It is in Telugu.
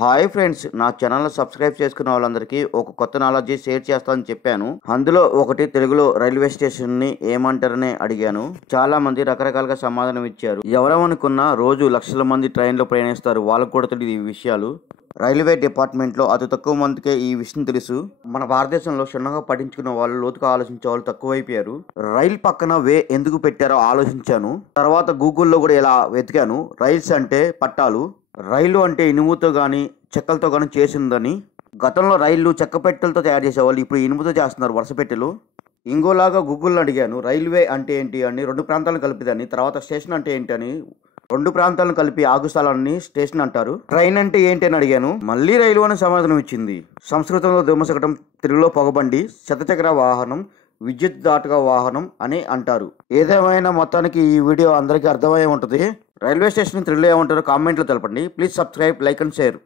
హాయ్ ఫ్రెండ్స్, నా ఛానల్ సబ్స్క్రైబ్ చేసుకున్న వాళ్ళందరికీ ఒక కొత్త నాలెడ్జ్ షేర్ చేస్తానని చెప్పాను. అందులో ఒకటి తెలుగులో రైల్వే స్టేషన్ ని ఏమంటారని అడిగాను. చాలా మంది రకరకాలుగా సమాధానం ఇచ్చారు. ఎవరేమనుకున్నా రోజు లక్షల మంది ట్రైన్లో ప్రయాణిస్తారు, వాళ్ళకు కూడా తెలియదు ఈ విషయాలు. రైల్వే డిపార్ట్మెంట్లో అతి తక్కువ మందికే ఈ విషయం తెలుసు. మన భారతదేశంలో క్షుణ్ణంగా పఠించుకున్న వాళ్ళు, లోతుగా ఆలోచించే వాళ్ళు తక్కువైపోయారు. రైల్ పక్కన వే ఎందుకు పెట్టారో ఆలోచించాను. తర్వాత గూగుల్లో కూడా ఇలా వెతికాను. రైల్స్ అంటే పట్టాలు, రైలు అంటే ఇనుముతో కానీ చెక్కలతో కానీ చేసిందని. గతంలో రైళ్లు చెక్క పెట్టెలతో తయారు చేసేవాళ్ళు, ఇప్పుడు ఇనుముతో చేస్తున్నారు వరుస పెట్టెలు. ఇంకోలాగా గూగుల్ని అడిగాను, రైల్వే అంటే ఏంటి అని, రెండు ప్రాంతాలను కలిపిదని. తర్వాత స్టేషన్ అంటే ఏంటి అని, రెండు ప్రాంతాలను కలిపి ఆగు స్థలాన్ని స్టేషన్ అంటారు. ట్రైన్ అంటే ఏంటి అని అడిగాను, మళ్ళీ రైలు అని సమాధానం ఇచ్చింది. సంస్కృతంలో దుమ్మశకటం, తెలుగులో పొగబండి, శతచక్ర వాహనం, విద్యుత్ దాటక వాహనం అని అంటారు. ఏదేమైనా మొత్తానికి ఈ వీడియో అందరికీ అర్థమయ్యే ఉంటుంది. రైల్వే స్టేషన్ తెలుగులో ఏమంటారో కామెంట్లో తెలపండి. Please subscribe, like and share.